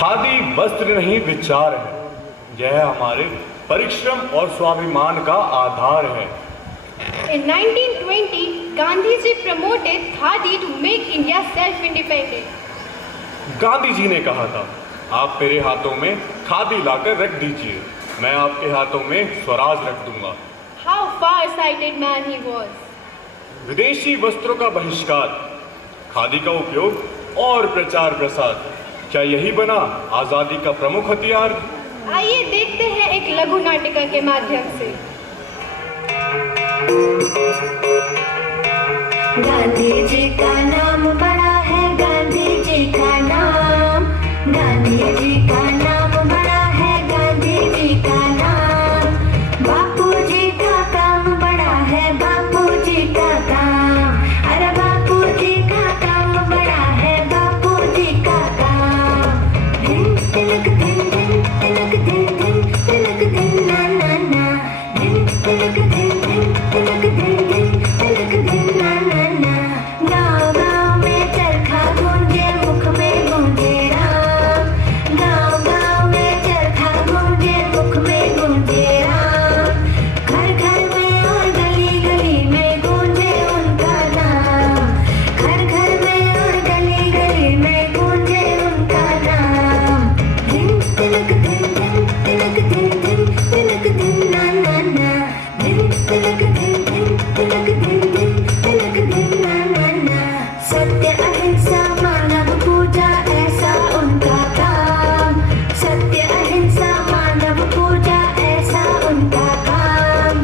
खादी वस्त्र नहीं विचार है, यह हमारे परिश्रम और स्वाभिमान का आधार है। In 1920, Gandhi ji promoted Khadi to make India self-independent. Gandhi ji ने कहा था, आप मेरे हाथों में खादी लाकर रख दीजिए, मैं आपके हाथों में स्वराज रख दूंगा। How far-sighted man he was. विदेशी वस्त्रों का बहिष्कार, खादी का उपयोग और प्रचार प्रसार, क्या यही बना आजादी का प्रमुख हथियार? आइए देखते हैं एक लघु नाटिका के माध्यम से। गांधी जी का नाम बड़ा है, गांधी जी का नाम, गांधी जी का नाम बड़ा है, गांधी जी का नाम। बापू जी का काम बड़ा है, बापू जी का काम, अरे बापू जी का काम बड़ा है, बापू जी का काम। दिन तिलक दिन दिन तिलक दिन दिन तिलक दिन ना ना ना, दिन तिलक दिन दिन तिलक दिन दिन तिलक दिन ना ना ना। गाँव गाँव में चरखा गूंजे, मुख में गूंजे राम, गाँव गाँव में चरखा गूंजे, मुख में गूंजे राम। घर घर में और गली गली में गूंजे उनका नाम, घर घर में और गली गली में गूंजे उनका नाम। दिन तिलक दिन दिन तिलक दिन दिन तिलक दिन ना ना ना, दिन तिलक दिन दिन तिलक दिन दिन तिलक दिन ना ना ना। सत्य अहिंसा मानव पूजा ऐसा उनका काम, सत्य अहिंसा मानव पूजा ऐसा उनका काम।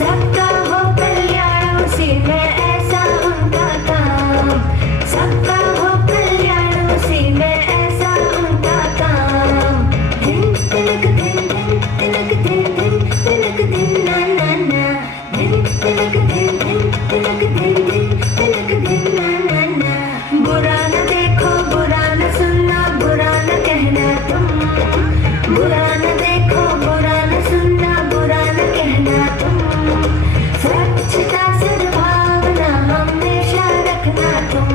सबका हो कल्याण उसी में ऐसा उनका काम, सबका हो कल्याण उसी में ऐसा उनका काम। दिन तिलक दिन दिन तिलक दिन दिन तिलक दिन ना ना ना, दिन तिलक दिन दिन तिलक दिन दिन तिलक दिन ना ना ना। बुरा न देखो, बुरा न सुनना, बुरा न कहना तुम, बुरा न देखो, बुरा न सुनना, बुरा न कहना तुम। स्वच्छता सद्भावना हमेशा रखना तुम,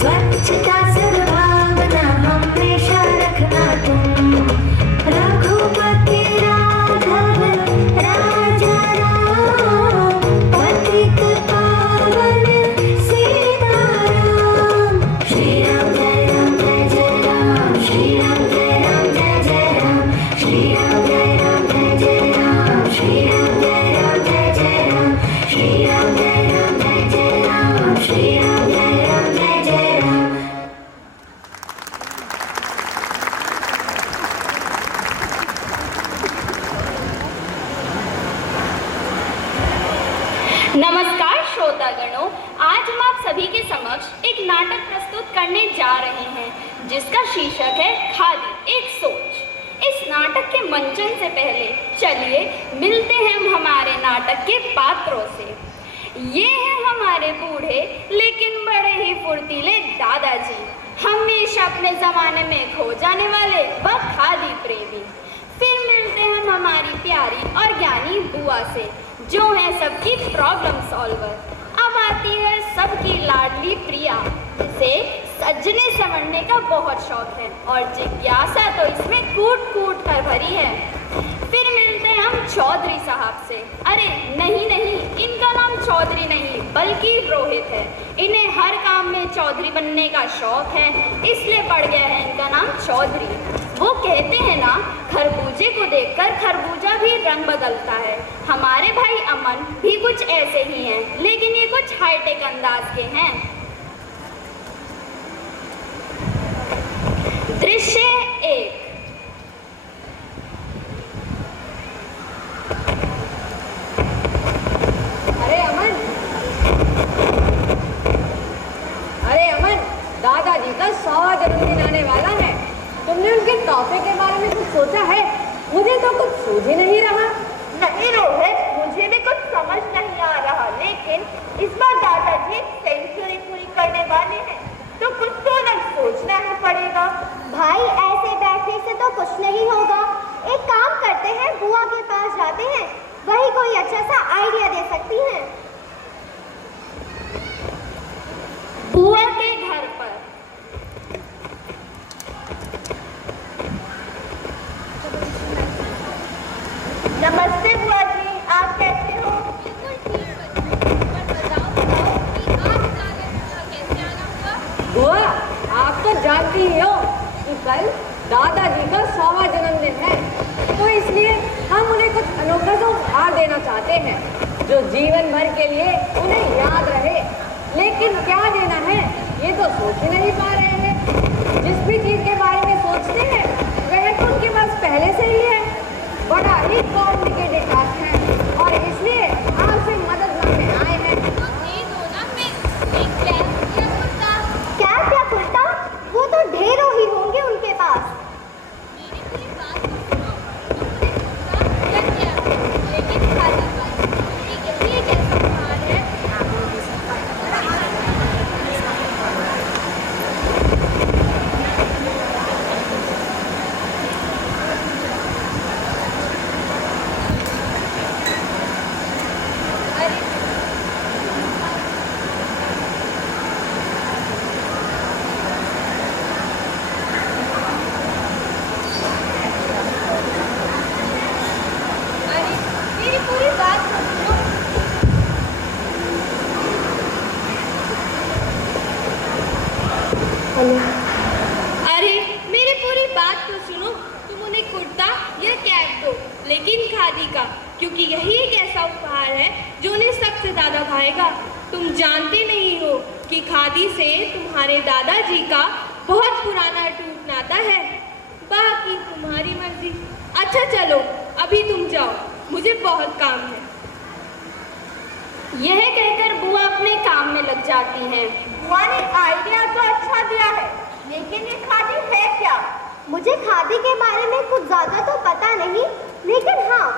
स्वच्छता सद्भावना हमेशा रखना तुम। रघुपति राघव राजा राम, पतित पावन सीताराम। श्री राम जय राम जय जय राम, श्री राम जय राम जय जय राम, श्री राम जय राम जय जय राम, श्री राम जय राम जय जय राम, श्री राम जय राम जय जय राम, श्री राम जय राम जय जय राम। नमस्कार श्रोतागणों, आज हम आप सभी के समक्ष एक नाटक प्रस्तुत करने जा रहे हैं जिसका शीर्षक है खादी एक सोच। इस नाटक के मंचन से पहले चलिए मिलते हैं हम हमारे नाटक के पात्रों से। ये हैं हमारे बूढ़े लेकिन बड़े ही फुर्तीले दादाजी, हमेशा अपने जमाने में खो जाने वाले व खादी प्रेमी। फिर मिलते हैं हम हमारी प्यारी और ज्ञानी बुआ से, जो है सबकी प्रॉब्लम सॉल्वर। अब आती है सबकी लाडली प्रिया, जिसे सजने संवरने का बहुत शौक है और जिज्ञासा तो इसमें कूट कूट कर भरी है। फिर मिलते हैं हम चौधरी साहब से। अरे नहीं नहीं, इनका नाम चौधरी नहीं बल्कि रोहित है। इन्हें हर काम में चौधरी बनने का शौक है, इसलिए पड़ गया है इनका नाम चौधरी। वो कहते हैं ना, खरबूजे को देखकर खरबूजा भी रंग बदलता है। हमारे भाई अमन भी कुछ ऐसे ही हैं, लेकिन ये कुछ हाईटेक अंदाज के हैं। दृश्य 1। अरे अमन, दादाजी का 100वां जन्मदिन आने वाला है। तुमने उनके तोहफे के बारे में कुछ सोचा है? मुझे तो कुछ सूझ ही नहीं रहा। नहीं रोहित, मुझे भी कुछ समझ नहीं आ रहा, लेकिन इस बार दादाजी एक सेंचुरी पूरी करने वाले हैं, तो कुछ तो अलग सोचना ही पड़ेगा। भाई ऐसे बैठने से तो कुछ नहीं होगा। एक काम करते हैं, बुआ के पास जाते हैं, वही कोई अच्छा सा आइडिया दे सकती हैं। बुआ के घर पर कल दादाजी का 100वां जन्मदिन है, तो इसलिए हम उन्हें कुछ अनोखा सा उपहार देना चाहते हैं जो जीवन भर के लिए उन्हें याद रहे। लेकिन क्या देना है ये तो सोच ही नहीं पा रहे हैं। जिस भी चीज के बारे में सोचते हैं वह तो उनके पास पहले से ही है। बड़ा ही कॉम्प्लिकेटेड टास्क है और इसलिए आपसे मदद मांगने आए हैं। कैप या कुर्ता, वो तो ढेरों ही होंगे उनके पास। अरे मेरी पूरी बात तो सुनो। तुम उन्हें कुर्ता या कैप दो, लेकिन खादी का, क्योंकि यही एक ऐसा उपहार है जो उन्हें सबसे ज्यादा भाएगा। तुम जानते नहीं हो कि खादी से तुम्हारे दादाजी का बहुत पुराना टूट नाता है। बाकी तुम्हारी मर्जी। अच्छा चलो अभी तुम जाओ, मुझे बहुत काम है। यह कहकर बुआ अपने काम में लग जाती हैं। बुआ ने आइडिया तो अच्छा दिया है, लेकिन ये खादी है क्या? मुझे खादी के बारे में कुछ ज्यादा तो पता नहीं, लेकिन हाँ,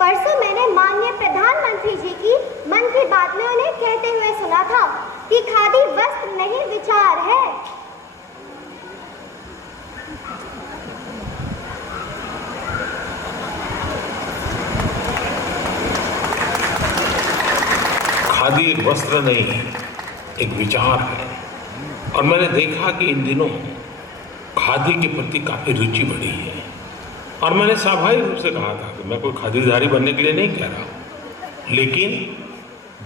परसों मैंने माननीय प्रधानमंत्री जी की मन की बात में उन्हें कहते हुए सुना था कि खादी वस्त्र नहीं विचार है। खादी एक वस्त्र नहीं है, एक विचार है। और मैंने देखा कि इन दिनों खादी के प्रति काफी रुचि बढ़ी है। और मैंने स्वाभाविक रूप से कहा था कि मैं कोई खादीधारी बनने के लिए नहीं कह रहा हूँ, लेकिन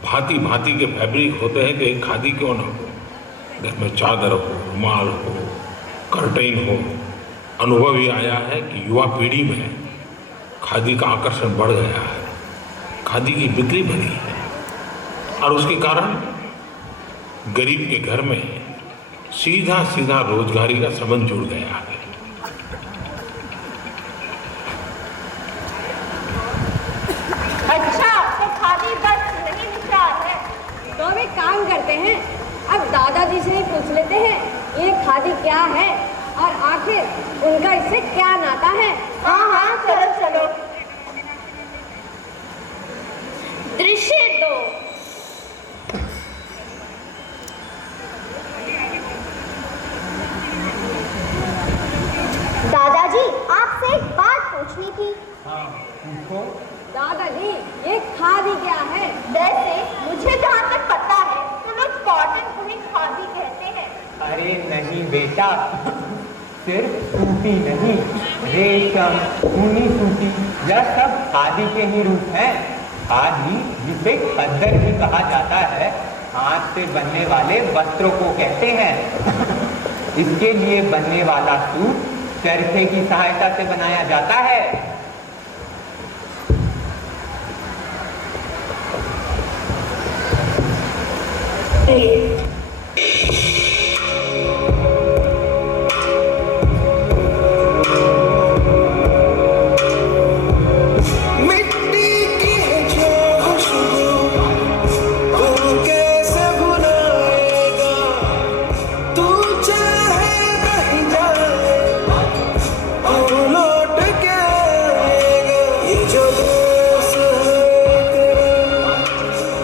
भांति भांति के फैब्रिक होते हैं कि एक खादी क्यों ना हो। घर में चादर हो, रुमाल हो, कर्टेन हो। अनुभव ये आया है कि युवा पीढ़ी में खादी का आकर्षण बढ़ गया है, खादी की बिक्री बढ़ी है और उसके कारण गरीब के घर में सीधा सीधा रोजगारी का संबंध जुड़ गया है। अच्छा, तो खादी बस नहीं विचार है। तो हम एक काम करते हैं, अब दादाजी से ही पूछ लेते हैं ये खादी क्या है और आखिर उनका इससे क्या नाता है। हाँ हाँ, चलो चलो। दृश्य 2। दादाजी, आपसे एक बात पूछनी थी। दादाजी ये खादी क्या है? वैसे मुझे जहाँ तक पता है तो लोग कॉटन को ही खादी कहते हैं। अरे नहीं बेटा, सिर्फ सूती नहीं, रेशम, ऊनी सूती, यह सब खादी के ही रूप हैं। खादी, जिसे खद्दर भी कहा जाता है, हाथ से बनने वाले वस्त्रों को कहते हैं। इसके लिए बनने वाला सूत चरखे की सहायता से बनाया जाता है।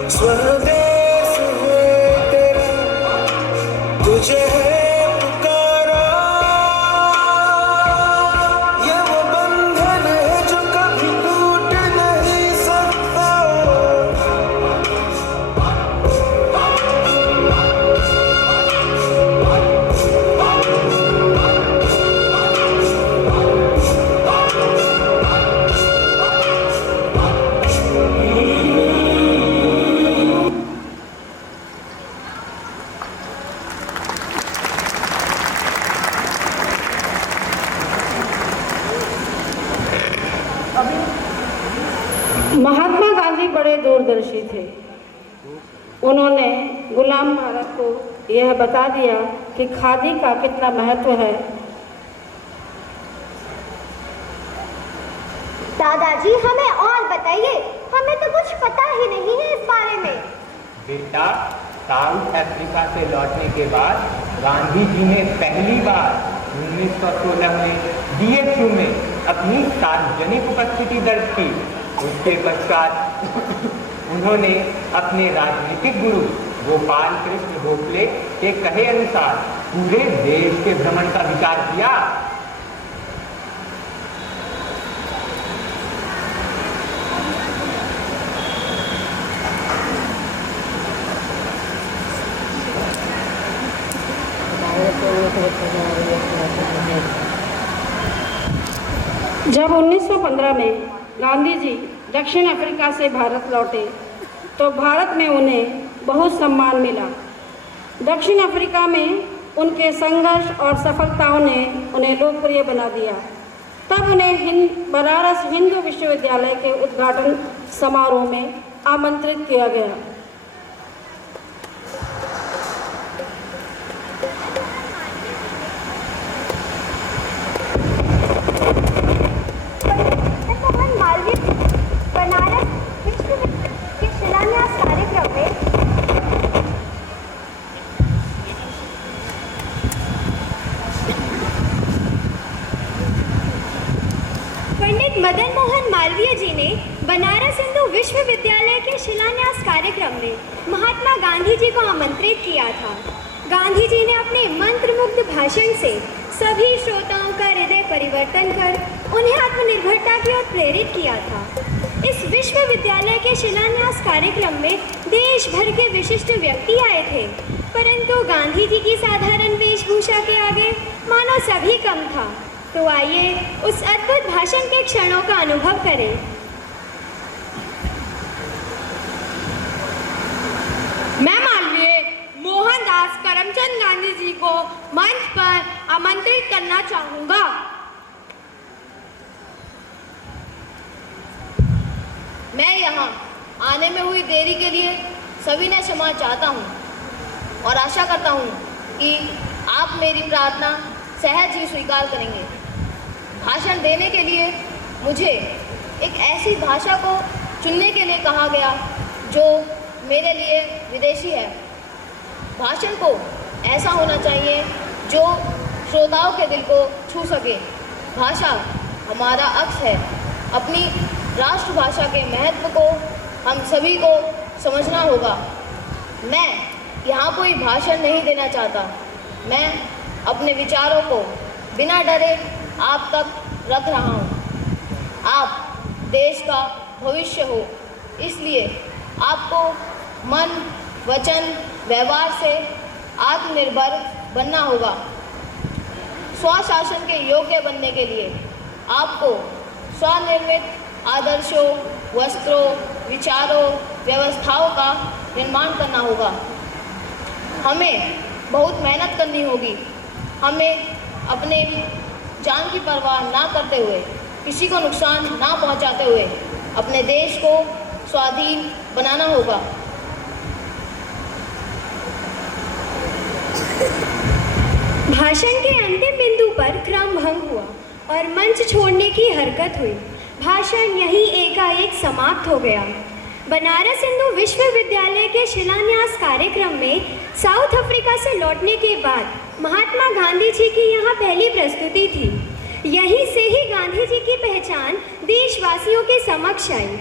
स्वदेश है तेरा, महात्मा गांधी बड़े दूरदर्शी थे। उन्होंने गुलाम भारत को यह बता दिया कि खादी का कितना महत्व है। दादाजी हमें और बताइए, हमें तो कुछ पता ही नहीं है इस बारे में। बेटा, साउथ अफ्रीका से लौटने के बाद गांधी जी ने पहली बार 1916 में DHU में अपनी सार्वजनिक उपस्थिति दर्ज की। उसके पश्चात उन्होंने अपने राजनीतिक गुरु गोपाल कृष्ण गोखले के कहे अनुसार पूरे देश के भ्रमण का विचार किया। जब 1915 में गांधी जी दक्षिण अफ्रीका से भारत लौटे तो भारत में उन्हें बहुत सम्मान मिला। दक्षिण अफ्रीका में उनके संघर्ष और सफलताओं ने उन्हें लोकप्रिय बना दिया। तब उन्हें बनारस हिंदू विश्वविद्यालय के उद्घाटन समारोह में आमंत्रित किया गया। बनारस विश्वविद्यालय के शिलान्यास कार्यक्रम में पंडित मदन मोहन मालवीय जी ने बनारस हिंदू विश्वविद्यालय के शिलान्यास कार्यक्रम में महात्मा गांधी जी को आमंत्रित किया था। गांधी जी ने अपने मंत्रमुग्ध भाषण से सभी श्रोताओं का हृदय परिवर्तन कर उन्हें आत्मनिर्भरता की ओर प्रेरित किया था। इस विश्वविद्यालय के शिलान्यास कार्यक्रम में देश भर के विशिष्ट व्यक्ति आए थे, परंतु गांधी जी की साधारण वेशभूषा के आगे मानो सभी कम था। तो आइए उस अद्भुत भाषण के क्षणों का अनुभव करें। मैं मालवीय मोहनदास करमचंद गांधी जी को मंच पर आमंत्रित करना चाहूँगा। मैं यहाँ आने में हुई देरी के लिए सभी ने क्षमा चाहता हूँ और आशा करता हूँ कि आप मेरी प्रार्थना सहज ही स्वीकार करेंगे। भाषण देने के लिए मुझे एक ऐसी भाषा को चुनने के लिए कहा गया जो मेरे लिए विदेशी है। भाषण को ऐसा होना चाहिए जो श्रोताओं के दिल को छू सके। भाषा हमारा अक्स है। अपनी राष्ट्रभाषा के महत्व को हम सभी को समझना होगा। मैं यहाँ कोई भाषण नहीं देना चाहता। मैं अपने विचारों को बिना डरे आप तक रख रहा हूँ। आप देश का भविष्य हो, इसलिए आपको मन, वचन, व्यवहार से आत्मनिर्भर बनना होगा। स्वशासन के योग्य बनने के लिए आपको स्वनिर्मित आदर्शों, वस्त्रों, विचारों, व्यवस्थाओं का निर्माण करना होगा। हमें बहुत मेहनत करनी होगी। हमें अपने जान की परवाह ना करते हुए, किसी को नुकसान ना पहुंचाते हुए अपने देश को स्वाधीन बनाना होगा। भाषण के अंतिम बिंदु पर क्रम भंग हुआ और मंच छोड़ने की हरकत हुई। भाषण यहीं एकाएक समाप्त हो गया। बनारस हिंदू विश्वविद्यालय के शिलान्यास कार्यक्रम में साउथ अफ्रीका से लौटने के बाद महात्मा गांधी जी की यहाँ पहली प्रस्तुति थी। यहीं से ही गांधी जी की पहचान देशवासियों के समक्ष आई।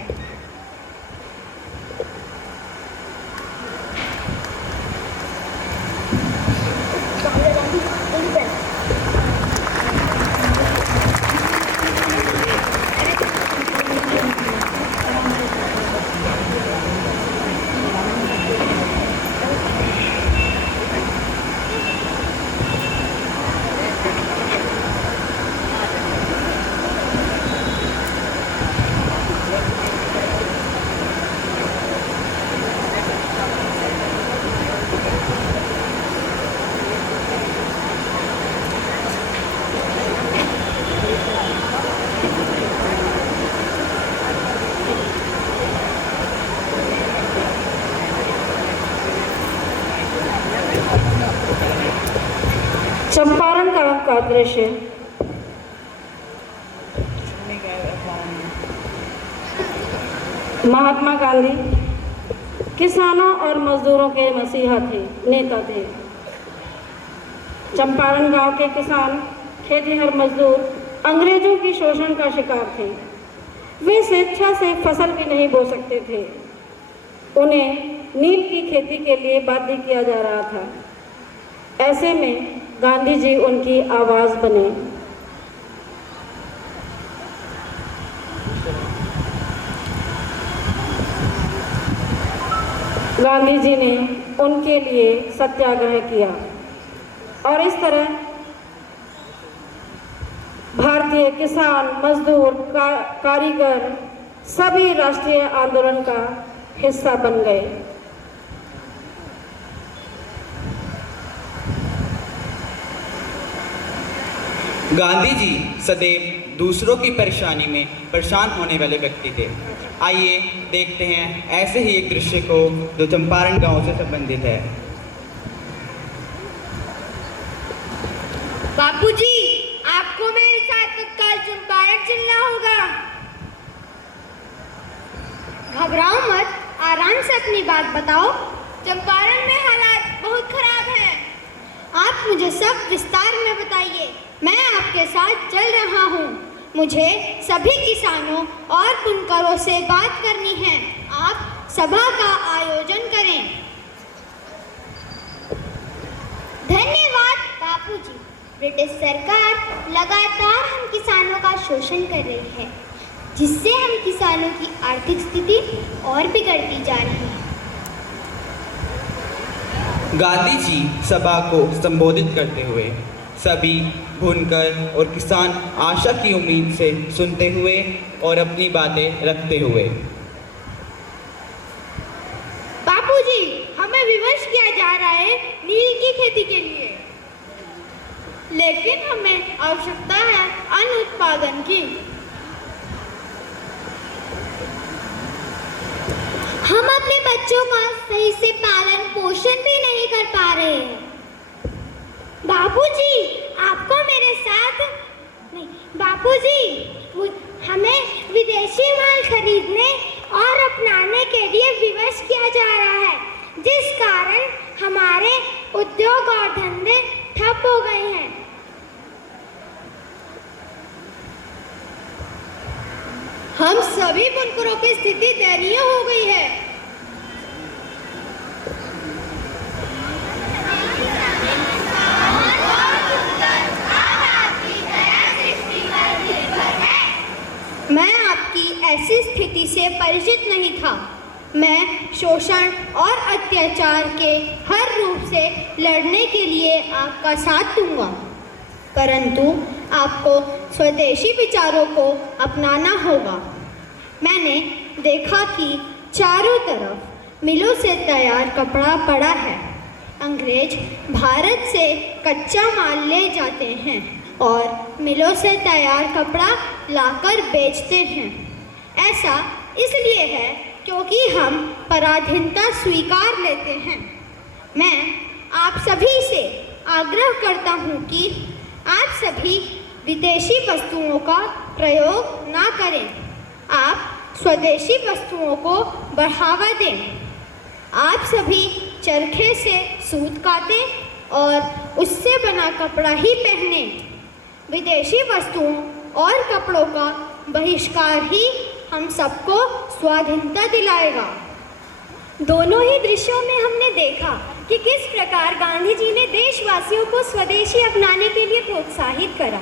का दृश्य महात्मा गांधी किसानों और मजदूरों के मसीहा थे, नेता थे। चंपारण गांव के किसान, खेतिहर मजदूर अंग्रेजों की शोषण का शिकार थे। वे स्वेच्छा से फसल भी नहीं बो सकते थे। उन्हें नील की खेती के लिए बाध्य किया जा रहा था। ऐसे में गांधी जी उनकी आवाज़ बने। गांधी जी ने उनके लिए सत्याग्रह किया और इस तरह भारतीय किसान, मजदूर, कारीगर सभी राष्ट्रीय आंदोलन का हिस्सा बन गए। गांधी जी सदैव दूसरों की परेशानी में परेशान होने वाले व्यक्ति थे। आइए देखते हैं ऐसे ही एक दृश्य को जो चंपारण गांव से संबंधित है। बापूजी, आपको मेरे साथ तत्काल चंपारण चलना होगा। घबराओ मत, आराम से अपनी बात बताओ। चंपारण में हालात बहुत खराब हैं। आप मुझे सब विस्तार में बताइए। मैं आपके साथ चल रहा हूँ। मुझे सभी किसानों और बुनकरों से बात करनी है। आप सभा का आयोजन करें। धन्यवाद बापूजी। ब्रिटिश सरकार लगातार हम किसानों का शोषण कर रही है, जिससे हम किसानों की आर्थिक स्थिति और बिगड़ती जा रही है। गांधी जी सभा को संबोधित करते हुए सभी बुनकर और किसान आशा की उम्मीद से सुनते हुए और अपनी बातें रखते हुए। बापूजी, हमें विवश किया जा रहा है नील की खेती के लिए, लेकिन हमें आवश्यकता है अन्न उत्पादन की। हम अपने बच्चों का सही से पालन पोषण भी नहीं कर पा रहे हैं। बापूजी, आपको मेरे साथ नहीं, बापूजी, हमें विदेशी माल खरीदने और अपनाने के लिए विवश किया जा रहा है, जिस कारण हमारे उद्योग और धंधे ठप हो गए हैं। हम सभी बुनकरों की स्थिति दयनीय हो गई है। मैं आपकी ऐसी स्थिति से परिचित नहीं था। मैं शोषण और अत्याचार के हर रूप से लड़ने के लिए आपका साथ दूंगा, परंतु आपको स्वदेशी विचारों को अपनाना होगा। मैंने देखा कि चारों तरफ मिलों से तैयार कपड़ा पड़ा है। अंग्रेज भारत से कच्चा माल ले जाते हैं और मिलों से तैयार कपड़ा लाकर बेचते हैं। ऐसा इसलिए है क्योंकि हम पराधीनता स्वीकार लेते हैं। मैं आप सभी से आग्रह करता हूँ कि आप सभी विदेशी वस्तुओं का प्रयोग ना करें। आप स्वदेशी वस्तुओं को बढ़ावा दें। आप सभी चरखे से सूत काटें और उससे बना कपड़ा ही पहने। विदेशी वस्तुओं और कपड़ों का बहिष्कार ही हम सबको स्वाधीनता दिलाएगा। दोनों ही दृश्यों में हमने देखा कि किस प्रकार गांधी जी ने देशवासियों को स्वदेशी अपनाने के लिए प्रोत्साहित करा।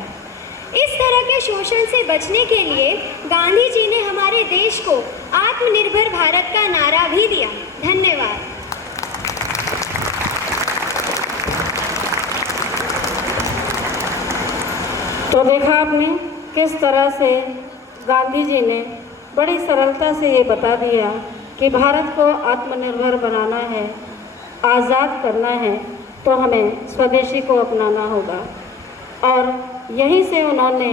इस तरह के शोषण से बचने के लिए गांधी जी ने हमारे देश को आत्मनिर्भर भारत का नारा भी दिया। धन्यवाद। तो देखा आपने किस तरह से गांधी जी ने बड़ी सरलता से ये बता दिया कि भारत को आत्मनिर्भर बनाना है, आज़ाद करना है, तो हमें स्वदेशी को अपनाना होगा। और यहीं से उन्होंने